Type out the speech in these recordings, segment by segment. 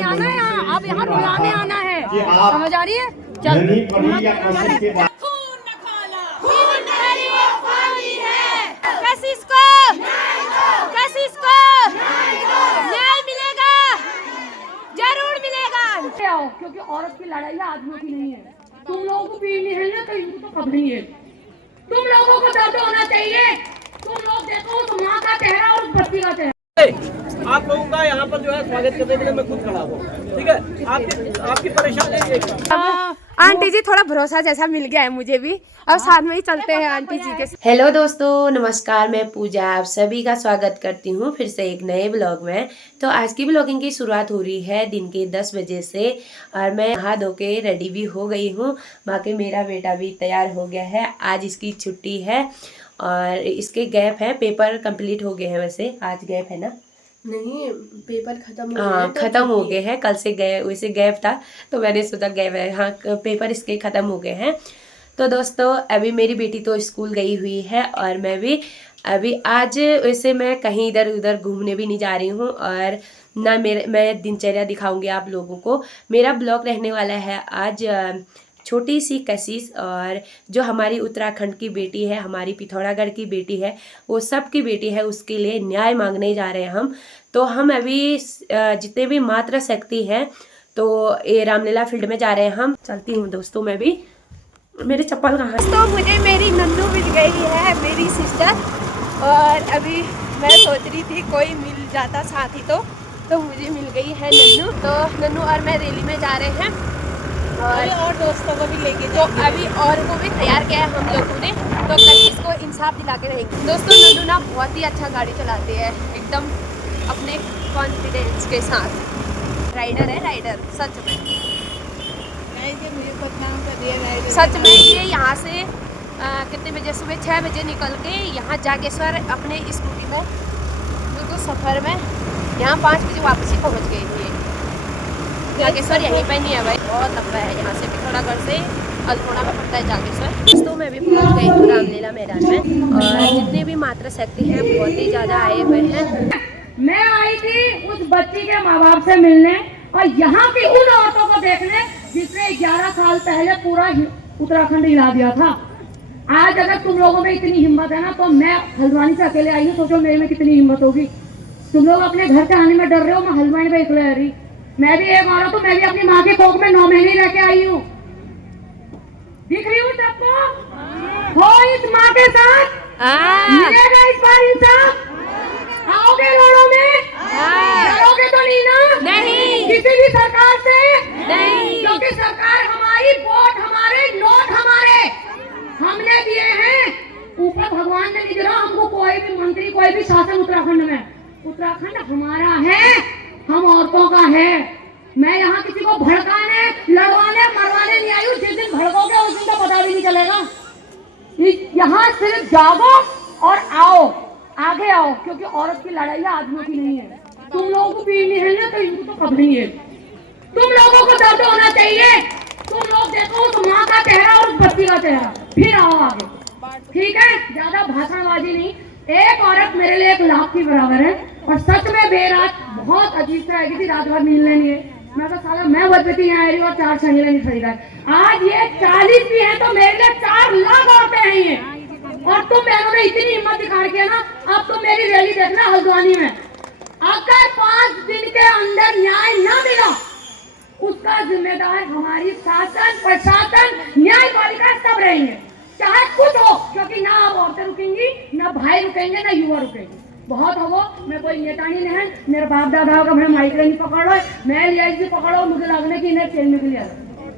नहीं आना है यहाँ, अब यहाँ रुलाने आना है, समझ आ रही है? चल न्याय मिलेगा, जरूर मिलेगा। आओ, क्योंकि औरत की लड़ाई आदमियों की नहीं है। तुम लोगों को पीनी है ना, तो इनको तो कब नहीं है। तुम लोगों को दर्द होना चाहिए। तुम लोग देखो उस माँ का चेहरा और उस बच्ची का चेहरा। आप लोगों का यहाँ पर जो है स्वागत करने के लिए मैं खुद खड़ा हूँ, ठीक है। आपकी परेशानी आंटी जी थोड़ा भरोसा जैसा मिल गया है मुझे भी, अब साथ में ही चलते हैं आंटी जी के। हेलो दोस्तों, नमस्कार। मैं पूजा आप सभी का स्वागत करती हूँ फिर से एक नए ब्लॉग में। तो आज की ब्लॉगिंग की शुरुआत हो रही है दिन के 10 बजे से और मैं नहा धो के रेडी भी हो गई हूँ। बाकी मेरा बेटा भी तैयार हो गया है, आज इसकी छुट्टी है और इसके गैप है, पेपर कंप्लीट हो गए हैं। वैसे आज गैप है ना? नहीं, पेपर खत्म हो हाँ खत्म हो गए हैं, कल से गए वैसे गैप था तो मैंने सोचा गैप है। हाँ पेपर इसके ख़त्म हो गए हैं। तो दोस्तों अभी मेरी बेटी तो स्कूल गई हुई है और मैं भी अभी आज वैसे मैं कहीं इधर उधर घूमने भी नहीं जा रही हूँ और ना मैं दिनचर्या दिखाऊंगी आप लोगों को। मेरा ब्लॉग रहने वाला है आज छोटी सी कशिश, और जो हमारी उत्तराखंड की बेटी है, हमारी पिथौरागढ़ की बेटी है, वो सब की बेटी है, उसके लिए न्याय मांगने जा रहे हैं हम। तो हम अभी जितने भी मातृ शक्ति हैं तो ये रामलीला फील्ड में जा रहे हैं हम। चलती हूँ दोस्तों मैं भी। मेरे चप्पल कहाँ है? तो मुझे मेरी नन्नू मिल गई है, मेरी सिस्टर, और अभी मैं सोच रही थी कोई मिल जाता साथी तो मुझे मिल गई है नन्नू। तो नन्नू और मैं रैली में जा रहे हैं और दोस्तों को भी लेके, तो अभी और को भी तैयार किया है हम लोगों ने, तो कशिश को इंसाफ दिला के रहेंगे। दोस्तों नन्नू ना बहुत ही अच्छा गाड़ी चलाते हैं, एकदम अपने कॉन्फिडेंस के साथ। राइडर है, राइडर सच में। मुझे बदनाम कर दिया राइडर। सच में ये यहाँ से कितने बजे? सुबह 6 बजे निकल के यहाँ जागेश्वर अपने स्कूटी में बिल्कुल सफ़र में यहाँ 5 बजे वापसी पहुँच गई थी। जागेश्वर यहीं पे नहीं है भाई, बहुत लंबा है यहाँ से, पिथौरागढ़ से अल्मोड़ा में पड़ता है जागेश्वर। दोस्तों मैं भी पहुँच गई हूँ रामलीला मैदान में और जितने भी मातृ शक्ति हैं बहुत ही ज़्यादा आए हुए हैं। मैं आई थी उस बच्ची के माँ बाप से मिलने और यहाँ की उन औरतों को देखने जिसने 11 साल पहले पूरा उत्तराखंड हिला दिया था। आज अगर तुम लोगों में इतनी हिम्मत है ना, तो मैं हल्द्वानी से अकेले आई हूँ, सोचो मेरे में कितनी हिम्मत होगी। तुम लोग अपने घर से आने में डर रहे हो, मैं हल्द्वानी में अकेले रह रही। मैं भी एक औरत हूँ, मैं भी अपनी माँ के कोख में 9 महीने रह के आई हूँ। दिख रही हूँ सबको? हो इस माँ के साथ मिलेगा इस बार इंसाफ। आओगे रोडों में? डरोगे तो नहीं ना? नहीं, किसी भी सरकार से नहीं, क्योंकि सरकार हमारी, वोट हमारे, नोट हमारे, हमने दिए हैं। ऊपर भगवान ने नहीं दिया हमको कोई भी मंत्री, कोई भी शासन उत्तराखंड में। उत्तराखंड हमारा है, हम औरतों का है। मैं यहाँ किसी को भड़काने, लड़वाने, मरवाने नहीं आई हूँ। जिस दिन भड़कोगे उस दिन का पता भी नहीं चलेगा। यहाँ सिर्फ जागो और आओ, आगे आओ, क्योंकि औरत की लड़ाई आदमियों की नहीं है। तुम लोगों को पीनी है ना, तो इनको तो कब नहीं है। तुम लोगों को दर्द होना चाहिए। तुम लोग देखो उस माँ का चेहरा और उस बच्ची का चेहरा, फिर आओ आगे, ठीक है? ज्यादा भाषणबाजी नहीं। एक औरत मेरे लिए 1 लाख की बराबर है। और सच में बेरात बहुत अजीब से आएगी थी, रात भर नींद लेनी है। मैं तो साला मैं बदबती यहाँ आ रही हूँ और 4 छंगले नहीं खरीदा। आज ये 40 भी है तो मेरे लिए 4 लाख औरतें हैं ये। और तुम बहनों ने इतनी हिम्मत दिखा के ना, अब तुम मेरी रैली देखना हल्द्वानी में। अगर 5 दिन के अंदर न्याय न मिला, उसका जिम्मेदार हमारी शासन, प्रशासन, न्यायपालिका सब रहेंगे, चाहे कुछ हो। क्योंकि ना अब औरतें रुकेंगी, ना भाई रुकेंगे, ना युवा रुकेंगे। बहुत हो, मैं कोई नेता नहीं है, मेरे बाप दादा का मैं माइक नहीं पकड़ो, मैं लिया पकड़ो, मुझे लगने की इन्हें चेल में लिया,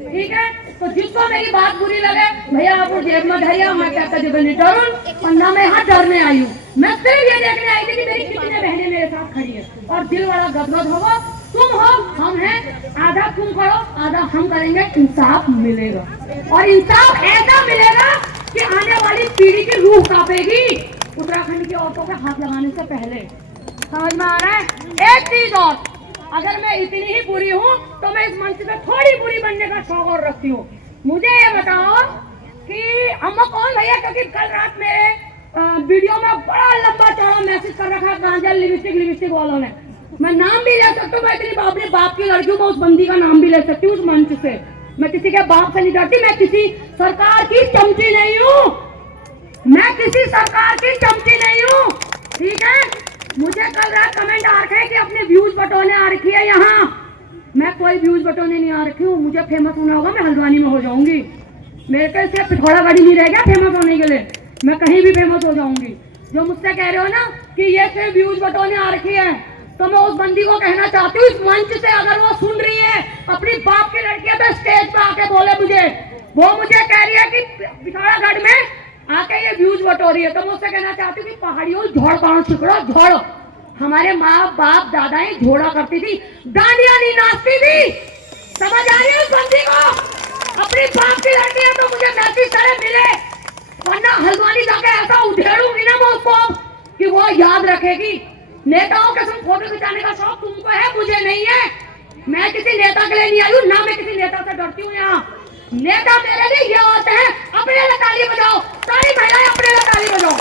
ठीक है? तो जिसको मेरी बात बुरी लगे भैया आप जेब में धैर्य, मैं क्या नहीं डरूं और ना मैं यहाँ डरने आई हूँ। मैं सिर्फ ये देखने आई थी कि मेरी कितने बहनें मेरे साथ खड़ी है और दिल वाला गदगद होगा। तुम हो, हम हैं, आधा तुम करो, आधा हम करेंगे, इंसाफ मिलेगा। और इंसाफ ऐसा मिलेगा कि आने वाली पीढ़ी की रूह कांपेगी उत्तराखंड की औरतों के हाथ लगाने से पहले। समझ में आ रहा है? एक चीज और, अगर मैं इतनी ही बुरी हूँ तो मैं इस मंच पे थोड़ी बुरी बनने का शौक और रखती हूँ। मुझे ये बताओ कि अम्मा कौन भैया, क्योंकि कल रात मेरे वीडियो में बड़ा लंबा चौड़ा मैसेज कर रखा कांजल लिपस्टिक वालों ने। मैं नाम भी ले सकती हूँ, मैं इतनी अपने बाप की लड़की हूँ, मैं उस बंदी का नाम भी ले सकती हूँ उस मंच से। मैं किसी के बाप से नहीं डरती, मैं किसी सरकार की चमची नहीं हूँ, मैं किसी सरकार की चमची नहीं हूँ, ठीक है। मुझे कल रात कमेंट आ रखे कि अपने व्यूज बटोने आ रखी है यहाँ, मैं कोई व्यूज बटोने नहीं आ रखी हूँ। मुझे फेमस होना होगा, मैं हल्द्वानी में हो जाऊंगी, मेरे को सिर्फ पिथौरा गाड़ी नहीं रह गया फेमस होने के लिए, मैं कहीं भी फेमस हो जाऊंगी। जो मुझसे कह रहे हो ना कि ये सिर्फ व्यूज बटोने आ रखी है, तो मैं उस बंदी को कहना चाहती हूँ इस मंच से, अगर वो सुन रही है अपनी बाप की लड़की तो स्टेज पे आके बोले मुझे, वो मुझे कह रही है कि पिथौरागढ़ में आके ये व्यूज बटो रही है, तो मैं उससे कहना चाहती हूँ कि पहाड़ियों झोड़ पाओ छिकड़ो झोड़ो। हमारे माँ बाप दादाएं झोड़ा करती थी, डांडिया नहीं नाचती थी, समझ आ रही है उस बंदी को? अपनी बाप की लड़की है तो मुझे मैसेज करे मिले, वरना हल्द्वानी जाके ऐसा उधेड़ूंगी ना मैं उसको कि वो याद रखेगी। नेताओं के संग फोटो खिंचाने का शौक तुमको है, मुझे नहीं है। मैं किसी नेता के लिए नहीं आई हूँ, ना मैं किसी नेता से डरती हूँ। यहाँ नेता मेरे लिए ये होते हैं, अपने लिए ताली बजाओ, सारी महिलाएं अपने लिए ताली बजाओ,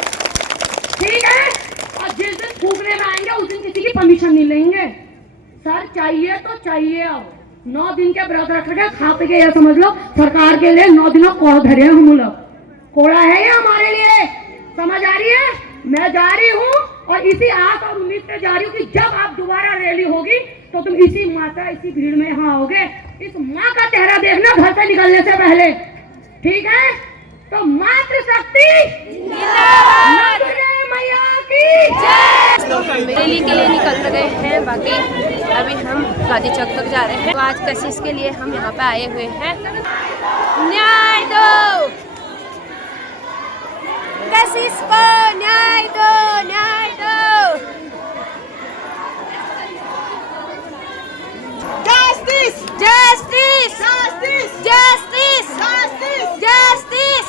ठीक है। और जिस दिन फूकने में आएंगे उस दिन किसी की परमिशन नहीं लेंगे। सर चाहिए तो चाहिए, अब 9 दिन के व्रत रख के खा पे के ये समझ लो सरकार के लिए 9 दिनों कोड़ धरे हम लोग, कोड़ा है ये हमारे लिए, समझ आ रही है। मैं जा रही हूँ और इसी आस और उम्मीद से जा रही हूँ कि जब आप दोबारा रैली होगी तो तुम इसी माता इसी भीड़ में यहाँ आओगे, इस माँ का चेहरा देखना घर से निकलने से पहले, ठीक है। तो मातृशक्ति मैया की रैली के लिए निकल गए हैं, बाकी अभी हम गांधी चौक तक जा रहे हैं। तो आज कशिश के लिए हम यहाँ पे आए हुए हैं। न्याय दो कशिश को, न्याय दो, न्याय दो। Justice justice justice justice justice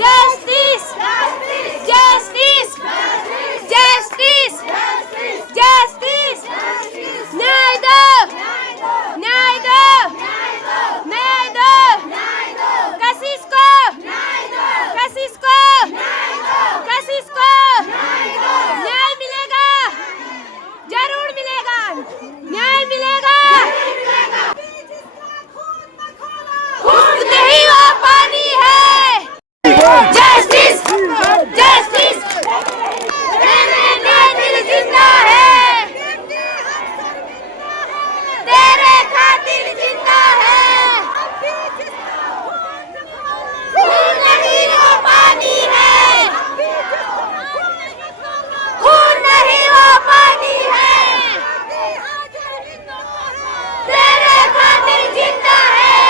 justice justice justice justice न्याय दो, न्याय दो, न्याय दो कशिश को, कशिश को, कशिश को न्याय मिलेगा, जरूर मिलेगा, न्याय मिलेगा। खून नहीं वो पानी है, जस्टिस जस्टिस तेरे दिल जिंदा है, तेरे खातिर जिंदा है, खून नहीं वो पानी है, खून नहीं वो पानी है, तेरे खातिर जिंदा है,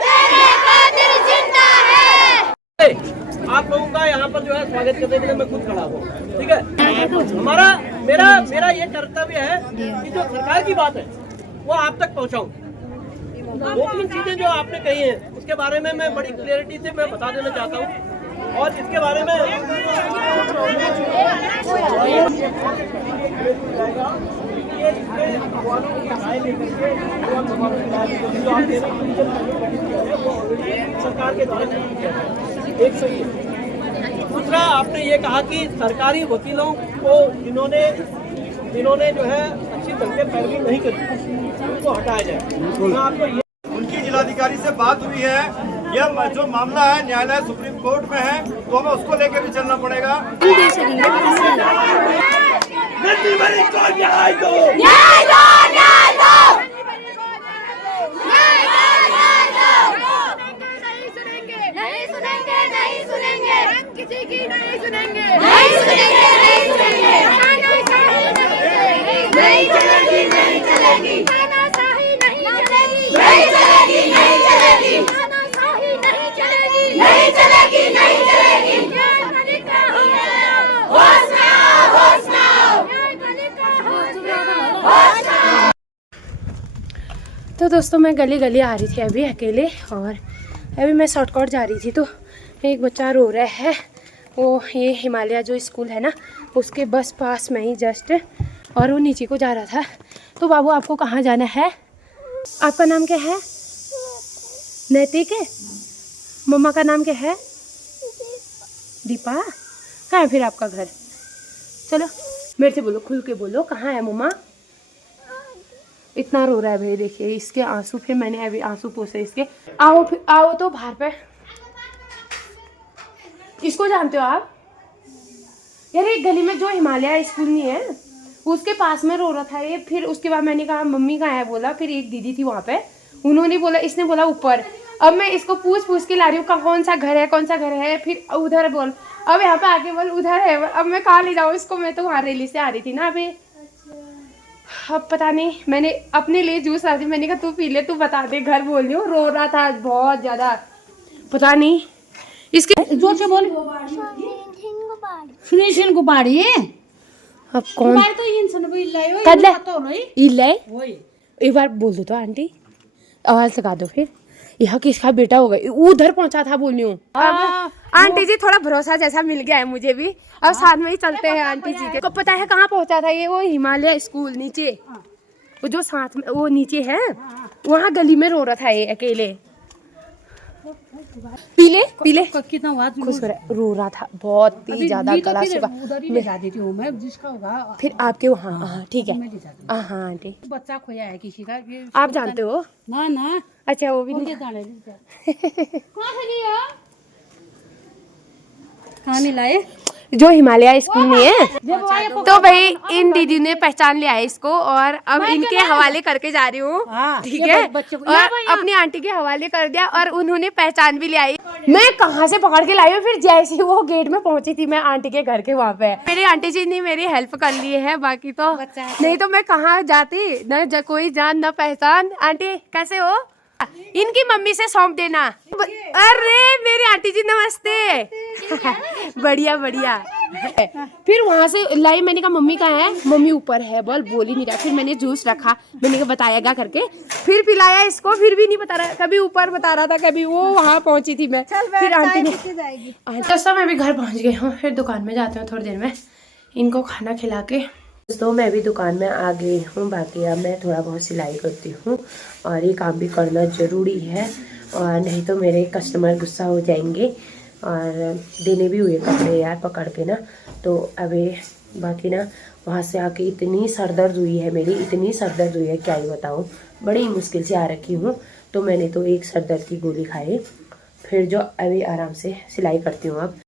तेरे खातिर जिंदा है। आप लोगों का यहाँ पर जो है स्वागत करने के लिए मैं खुद खड़ा हूँ, ठीक है। हमारा मेरा ये कर्तव्य है कि जो सरकार की बात है वो आप तक पहुँचाऊँ। 2-3 चीजें जो आपने कही हैं उसके बारे में मैं बड़ी क्लियरिटी से मैं बता देना चाहता हूँ, और इसके बारे में सरकार के द्वारा एक सही है। दूसरा, आपने ये कहा कि सरकारी वकीलों को जिन्होंने जो है अच्छी ढंग से पैरवी नहीं करी उनको हटाया जाए। मैं आपको ये उनकी जिलाधिकारी से बात हुई है, यह जो मामला है न्यायालय सुप्रीम कोर्ट में है, तो हमें उसको लेकर भी चलना पड़ेगा। न्याय दो, न्याय दो, न्याय दो। नहीं सुनेंगे, नहीं सुनेंगे, हम किसी की नहीं सुनेंगे, नहीं सुनेंगे, नहीं सुनेंगे। नहीं चलेगी, नहीं चलेगी, तानाशाही नहीं चलेगी, नहीं चलेगी, नहीं चलेगी, तानाशाही नहीं चलेगी, नहीं चलेगी, नहीं चलेगी। न्यायपालिका हो, होश में आओ, होश में आओ, न्यायपालिका होश में आओ, होश में आओ। तो दोस्तों मैं गली गली आ रही थी अभी अकेले, और अभी मैं शॉर्टकट जा रही थी तो एक बच्चा रो रहा है। वो ये हिमालय जो स्कूल है ना उसके बस पास में ही जस्ट, और वो नीचे को जा रहा था। तो बाबू आपको कहाँ जाना है? आपका नाम क्या है? नैतिक है। मम्मा का नाम क्या है? दीपा। कहाँ है फिर आपका घर? चलो मेरे से बोलो, खुल के बोलो, कहाँ है मम्मा? इतना रो रहा है भाई, देखिए इसके आंसू। फिर मैंने अभी आंसू पोंछे इसके। आओ फिर, आओ तो बाहर पे। इसको जानते हो आप? यार एक गली में जो हिमालय स्कूल नहीं है, उसके पास में रो रहा था ये। फिर उसके बाद मैंने कहा मम्मी कहाँ है, बोला। फिर एक दीदी थी वहाँ पे, उन्होंने बोला, इसने बोला ऊपर। अब मैं इसको पूछ के ला रही हूँ कौन सा घर है, कौन सा घर है। फिर उधर बोल, अब यहाँ पे आके बोल उधर है। अब मैं कहाँ ले जाऊँ इसको? मैं तो वहाँ रैली से आ रही थी ना अभी। अब पता नहीं, मैंने अपने लिए जूस ला दी। मैंने कहा तू पी ले, तू बता दे घर। बोल रही हूँ रो रहा था बहुत ज्यादा, पता नहीं इसके। जोर से बोल। सुनील गुबाड़ी अब कौन तो इंसान भी लायो कदले तो नहीं इल्ले। वही एक बार बोल दो तो आंटी, आवाज लगा दो। फिर यह किसका बेटा होगा? उधर पहुंचा था बोल रही हूँ। अब आंटी जी थोड़ा भरोसा जैसा मिल गया है मुझे भी। अब साथ में ही चलते हैं आंटी जी के। को पता है कहाँ पहुंचा था ये? वो हिमालय स्कूल नीचे, वो जो साथ में वो नीचे है, वहाँ गली में रो रहा था ये अकेले। पीले पीले कितना हुआ खुश हो रहा, रो रहा था बहुत ही ज्यादा गला सूखा। उधर ही ले जा देती हूँ मैं, जिसका होगा। फिर आपके वहाँ, हाँ ठीक है, मैं ले जाती हूँ। हाँ आंटी। बच्चा खोया है किसी का, ये आप जानते हो? ना ना अच्छा वो भी और नहीं। ये जाने दे। कहाँ से लिया? कहाँ मिलाए? जो हिमालय स्कूल में है, तो भाई इन दीदी ने पहचान लिया है इसको, और अब इनके हवाले करके जा रही हूँ, ठीक है। और अपनी आंटी के हवाले कर दिया, और उन्होंने पहचान भी लिया। मैं कहाँ से पकड़ के लाई हूँ। फिर जैसे ही वो गेट में पहुंची थी मैं आंटी के घर के वहाँ पे, मेरी आंटी जी ने मेरी हेल्प कर ली है। बाकी तो नहीं तो मैं कहाँ जाती, न कोई जान न पहचान। आंटी कैसे हो? इनकी मम्मी से सौंप देना। अरे मेरी आंटी जी नमस्ते। बढ़िया बढ़िया। फिर वहां से लाई, मैंने कहा मम्मी कहाँ है? मम्मी ऊपर है। बोल ही नहीं रहा। फिर मैंने जूस रखा, मैंने कहा बताएगा करके, फिर पिलाया इसको। फिर भी नहीं बता रहा, कभी ऊपर बता रहा था, कभी वो वहाँ पहुंची थी मैं। फिर आंटी ने दोस्तों मैं भी घर पहुंच गई हूँ। फिर दुकान में जाती हूँ थोड़ी देर में, इनको खाना खिला के। दोस्तों मैं भी दुकान में आ गई हूँ। बाकी अब मैं थोड़ा बहुत सिलाई करती हूँ, और ये काम भी करना ज़रूरी है, और नहीं तो मेरे कस्टमर गुस्सा हो जाएंगे। और देने भी हुए कपड़े यार पकड़ के ना। तो अभी बाकी ना वहाँ से आके इतनी सरदर्द हुई है मेरी, इतनी सरदर्द हुई है क्या ही बताऊँ। बड़ी मुश्किल से आ रखी हूँ। तो मैंने तो एक सरदर्द की गोली खाई, फिर जो अभी आराम से सिलाई करती हूँ अब।